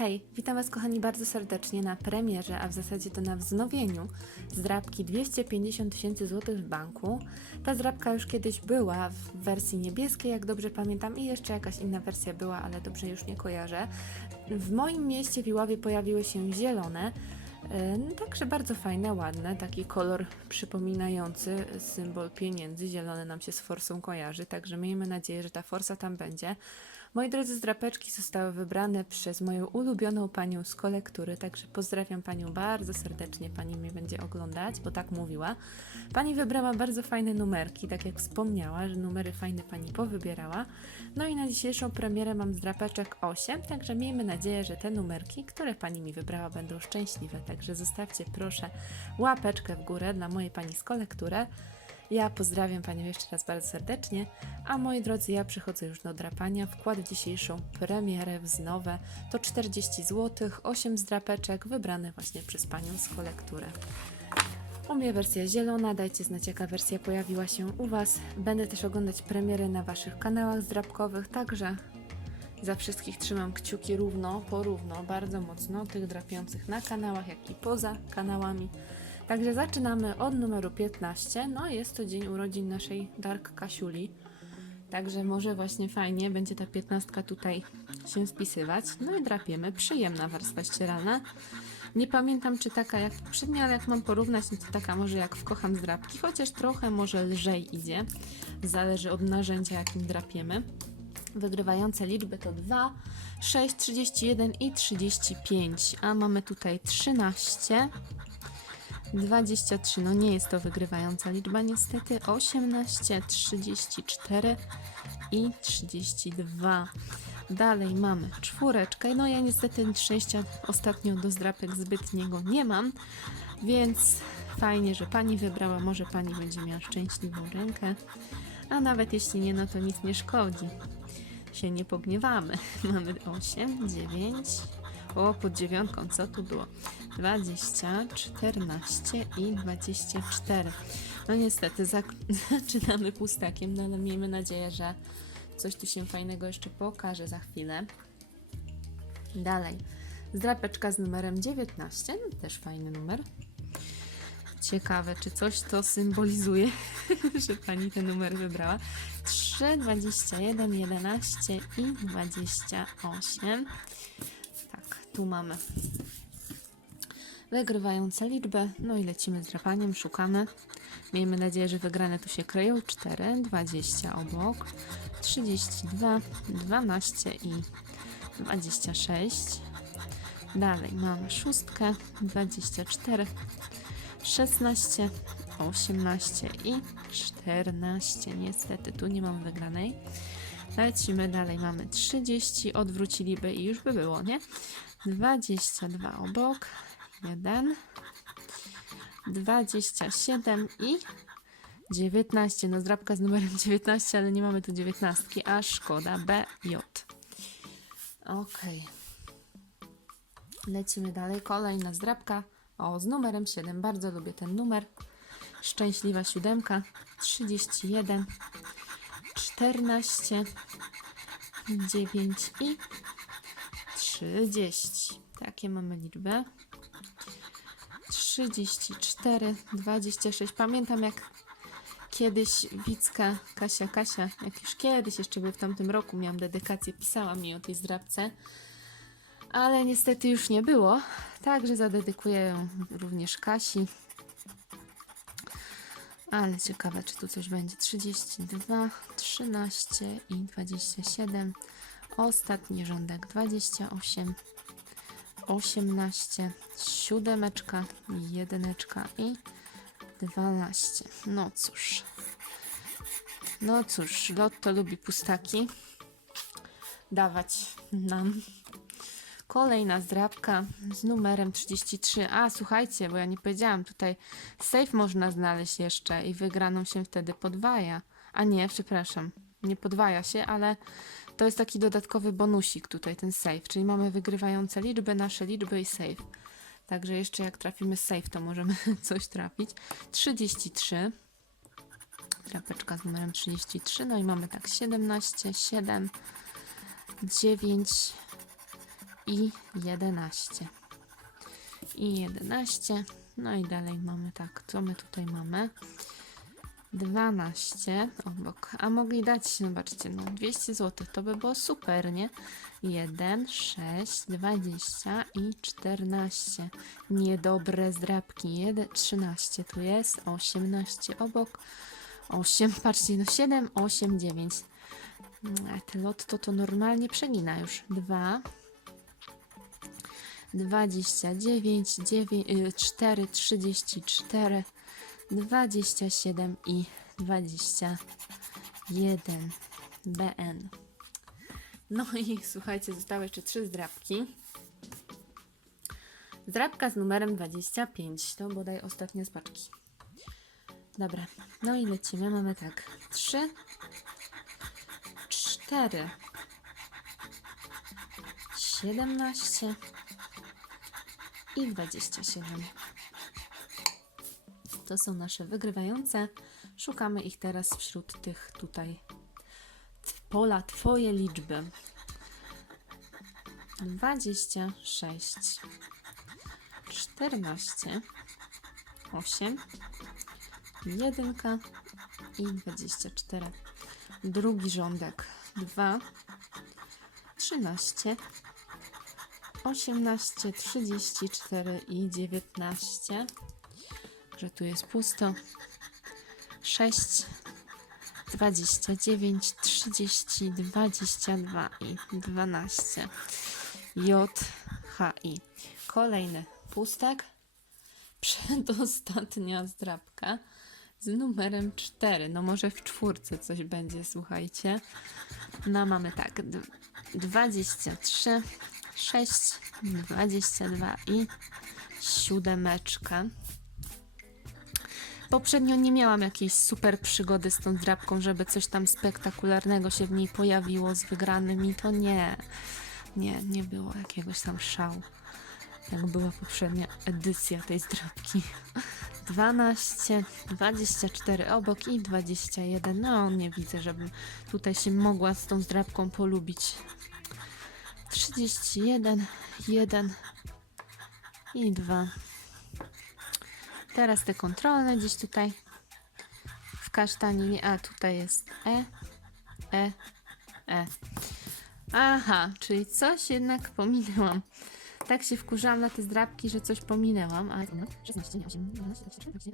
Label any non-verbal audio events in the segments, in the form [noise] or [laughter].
Hej, witam Was kochani bardzo serdecznie na premierze, a w zasadzie to na wznowieniu zdrabki 250 tysięcy złotych w banku. Ta zdrabka już kiedyś była w wersji niebieskiej, jak dobrze pamiętam, i jeszcze jakaś inna wersja była, ale dobrze już nie kojarzę. W moim mieście w Iławie pojawiły się zielone, e, no Także bardzo fajne, ładne, taki kolor przypominający symbol pieniędzy. Zielony nam się z forsą kojarzy, także miejmy nadzieję, że ta forsa tam będzie. Moi drodzy, zdrapeczki zostały wybrane przez moją ulubioną panią z kolektury, także pozdrawiam panią bardzo serdecznie. Pani mnie będzie oglądać, bo tak mówiła. Pani wybrała bardzo fajne numerki, tak jak wspomniała, że numery fajne pani powybierała. No i na dzisiejszą premierę mam zdrapeczek 8, także miejmy nadzieję, że te numerki, które pani mi wybrała, będą szczęśliwe. Także zostawcie proszę łapeczkę w górę dla mojej pani z kolektury. Ja pozdrawiam Panią jeszcze raz bardzo serdecznie, a moi drodzy, ja przychodzę już do drapania. Wkład w dzisiejszą premierę wznowę to 40 zł, 8 zdrapeczek wybrane właśnie przez Panią z kolektury. U mnie wersja zielona, dajcie znać jaka wersja pojawiła się u Was. Będę też oglądać premiery na Waszych kanałach zdrapkowych, także za wszystkich trzymam kciuki równo, porówno, bardzo mocno, tych drapiących na kanałach, jak i poza kanałami. Także zaczynamy od numeru 15. No jest to dzień urodzin naszej Dark Kasiuli. Także może właśnie fajnie będzie ta piętnastka tutaj się spisywać. No i drapiemy. Przyjemna warstwa ścieralna. Nie pamiętam czy taka jak poprzednia, ale jak mam porównać, no to taka może jak w Kocham zdrapki, chociaż trochę może lżej idzie. Zależy od narzędzia jakim drapiemy. Wygrywające liczby to 2, 6, 31 i 35, a mamy tutaj 13, 23, no nie jest to wygrywająca liczba niestety, 18, 34 i 32. Dalej mamy czwóreczkę, no ja niestety szczęścia ostatnio do zdrapek zbytniego nie mam, więc fajnie, że Pani wybrała, może Pani będzie miała szczęśliwą rękę, a nawet jeśli nie, no to nic nie szkodzi. Się nie pogniewamy. [laughs] Mamy 8, 9, o, pod dziewiątką, co tu było? 20, 14 i 24. No niestety, [laughs] zaczynamy pustakiem, no ale miejmy nadzieję, że coś tu się fajnego jeszcze pokaże za chwilę. Dalej, zdrapeczka z numerem 19, no też fajny numer. Ciekawe, czy coś to symbolizuje, [laughs] że pani ten numer wybrała. 3, 21, 11 i 28. Tu mamy wygrywające liczbę. No i lecimy z drapaniem, szukamy. Miejmy nadzieję, że wygrane tu się kryją. 4, 20 obok, 32, 12 i 26. Dalej mamy szóstkę, 24, 16, 18 i 14. Niestety tu nie mam wygranej. Lecimy dalej. Mamy 30, odwróciliby i już by było, nie? 22 obok, 1, 27 i 19. No zdrabka z numerem [laughs] 19, ale nie mamy tu 19, a szkoda. B, J. Okej. Lecimy dalej. Kolejna zdrabka. O, z numerem 7. Bardzo lubię ten numer. Szczęśliwa siódemka. 31, 14, 9 i 30. Takie mamy liczbę. 34, 26. Pamiętam jak kiedyś Wicka, Kasia, Kasia, jak już kiedyś, jeszcze w tamtym roku miałam dedykację, pisała mi o tej zdrabce ale niestety już nie było. Także zadedykuję ją również Kasi. Ale ciekawe, czy tu coś będzie. 32, 13 i 27. Ostatni rządek 28, 18, siódemeczka, jedyneczka i 12. No cóż. No cóż, Lotto lubi pustaki dawać nam. Kolejna zdrabka z numerem 33. A, słuchajcie, bo ja nie powiedziałam, tutaj safe można znaleźć jeszcze i wygraną się wtedy podwaja. A nie, przepraszam, nie podwaja się, ale to jest taki dodatkowy bonusik tutaj, ten safe, czyli mamy wygrywające liczby, nasze liczby i safe. Także jeszcze jak trafimy safe, to możemy [laughs] coś trafić. 33. Drapeczka z numerem 33. No i mamy tak 17, 7, 9, i 11. I 11. No i dalej mamy tak, co my tutaj mamy? 12 obok. A mogli dać, zobaczcie, no 200 zł. To by było super, nie? 1, 6, 20 i 14. Niedobre zdrabki. 1, 13 tu jest, 18 obok. 8, patrzcie, no 7, 8, 9. Mm, Te lotto to normalnie przegina już. 2, 29, 9, 4, 34, 27 i 21 BN. No i słuchajcie, zostały jeszcze trzy zdrabki. Zdrabka z numerem 25, to bodaj ostatnia z paczki. Dobra, no i lecimy. Mamy tak, 3, 4, 17 i 27. To są nasze wygrywające. Szukamy ich teraz wśród tych tutaj pola Twoje liczby. 26, 14, 8, 1 i 24. Drugi rządek 2, 13, 18, 34 i 19. Że tu jest pusto. 6, 29, 30, 22 i 12. J, H, I. Kolejny pustak. Przedostatnia zdrabka z numerem 4. No może w czwórce coś będzie, słuchajcie. No mamy tak, d- 23, 6, 22 i siódemeczka. Poprzednio nie miałam jakiejś super przygody z tą drapką, żeby coś tam spektakularnego się w niej pojawiło z wygranymi. To nie, nie, nie było jakiegoś tam szału. Jak była poprzednia edycja tej zdrapki. 12, 24 obok i 21. No, nie widzę, żebym tutaj się mogła z tą zdrabką polubić. 31, 1 i 2. Teraz te kontrolne gdzieś tutaj w kasztaninie. A tutaj jest E, E, E. Aha, czyli coś jednak pominęłam. Tak się wkurzałam na te zdrabki, że coś pominęłam. A no, 16, nie, 8, 12, 13, 14.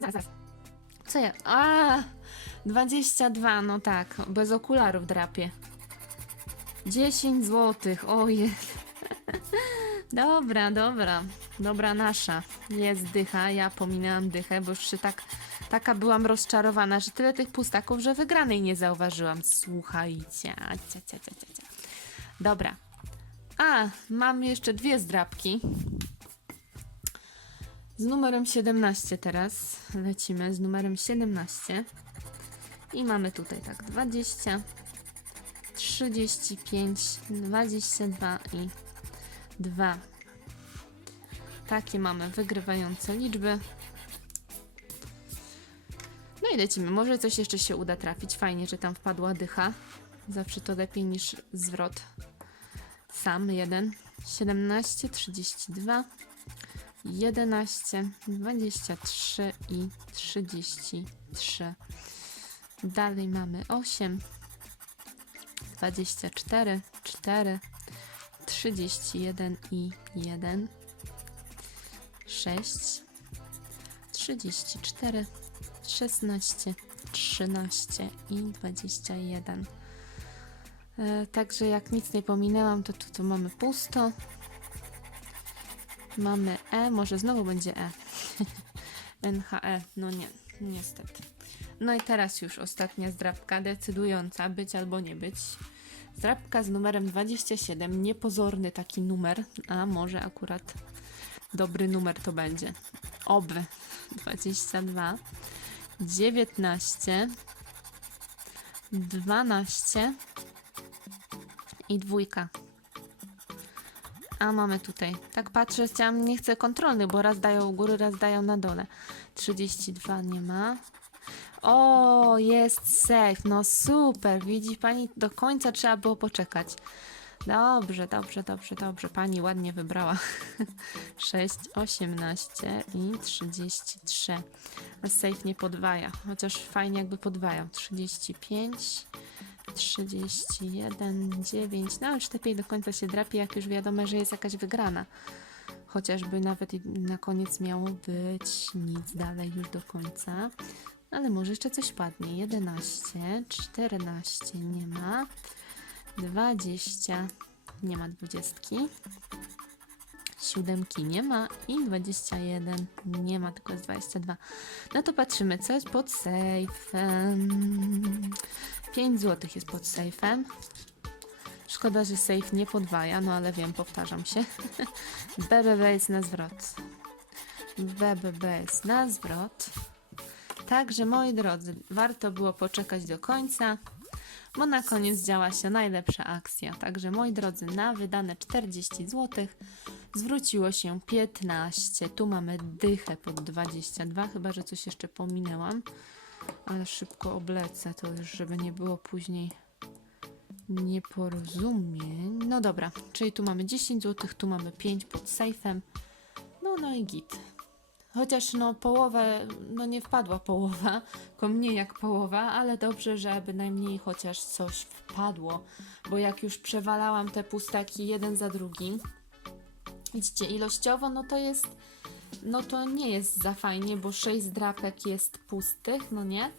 Zaraz, zaraz. Co ja? A, 22, no tak. Bez okularów drapie. 10 złotych, ojej. [laughs] Dobra, dobra. Dobra nasza. Jest dycha, ja pominęłam dychę, bo już się tak, taka byłam rozczarowana, że tyle tych pustaków, że wygranej nie zauważyłam. Słuchajcie. Cia, cia, cia, cia, cia. Dobra. A, mam jeszcze dwie zdrabki. Z numerem 17 teraz lecimy, z numerem 17. I mamy tutaj tak 20, 35, 22 i 2. Takie mamy wygrywające liczby. No i lecimy. Może coś jeszcze się uda trafić. Fajnie, że tam wpadła dycha. Zawsze to lepiej niż zwrot. Sam jeden. 17, 32, 11, 23 i 33. Dalej mamy 8, 24, 4, 31 i 1, 6, 34, 16, 13 i 21. E, Także jak nic nie pominęłam, to tu, tu mamy pusto. Mamy E, może znowu będzie E. [laughs] NHE, no nie, niestety. No i teraz już ostatnia zdrabka decydująca, być albo nie być. Zdrabka z numerem 27, niepozorny taki numer, a może akurat dobry numer to będzie. Oby 22, 19, 12 i dwójka. A mamy tutaj. Tak patrzę, chciałam, nie chcę kontrolny, bo raz dają u góry, raz dają na dole. 32 nie ma. O, jest safe. No super. Widzi pani, do końca trzeba było poczekać. Dobrze, dobrze, dobrze, dobrze. Pani ładnie wybrała. [laughs] 6, 18 i 33. A safe nie podwaja, chociaż fajnie jakby podwajał. 35, 31, 9. No już lepiej do końca się drapie, jak już wiadomo, że jest jakaś wygrana. Chociażby nawet na koniec miało być nic dalej już do końca. Ale może jeszcze coś padnie. 11, 14 nie ma. 20 nie ma 20. Siódemki nie ma i 21 nie ma, tylko jest 22. No to patrzymy, co jest pod sejfem. 5 zł jest pod sejfem. Szkoda, że safe nie podwaja, no ale wiem, powtarzam się. [laughs] BBB jest na zwrot. BBB jest na zwrot. Także moi drodzy, warto było poczekać do końca, bo na koniec działa się najlepsza akcja. Także moi drodzy, na wydane 40 zł zwróciło się 15. Tu mamy dychę pod 22, chyba że coś jeszcze pominęłam, ale szybko oblecę to już, żeby nie było później nieporozumień. No dobra, czyli tu mamy 10 zł, tu mamy 5 pod sejfem. No, no i git. Chociaż no połowę, no nie wpadła połowa, tylko mniej jak połowa, ale dobrze, że bynajmniej chociaż coś wpadło, bo jak już przewalałam te pustaki jeden za drugim, widzicie, ilościowo no to jest, no to nie jest za fajnie, bo 6 drapek jest pustych, no nie?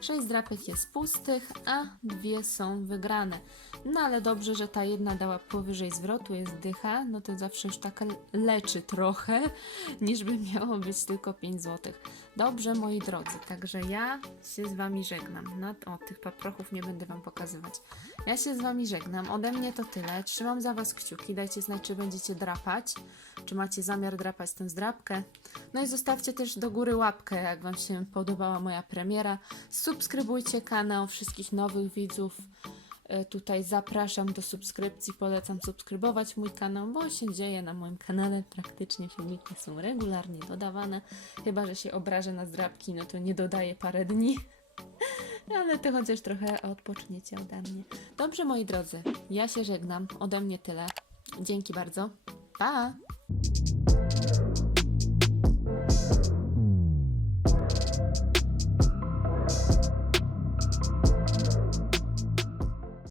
6 drapek jest pustych, a dwie są wygrane. No ale dobrze, że ta jedna dała powyżej zwrotu, jest dycha, no to zawsze już tak leczy trochę, [laughs] niż by miało być tylko 5 zł. Dobrze, moi drodzy, także ja się z Wami żegnam. No, o, tych paprochów nie będę Wam pokazywać. Ja się z Wami żegnam, ode mnie to tyle. Trzymam za Was kciuki, dajcie znać, czy będziecie drapać, czy macie zamiar drapać tę zdrapkę. No i zostawcie też do góry łapkę, jak Wam się podobała moja premiera. Subskrybujcie kanał wszystkich nowych widzów. E, Tutaj zapraszam do subskrypcji, polecam subskrybować mój kanał, bo się dzieje na moim kanale. Praktycznie filmiki są regularnie dodawane. Chyba, że się obrażę na zdrabki, no to nie dodaję parę dni. [laughs] Ale to chociaż trochę odpoczniecie ode mnie. Dobrze, moi drodzy, ja się żegnam. Ode mnie tyle. Dzięki bardzo. Pa!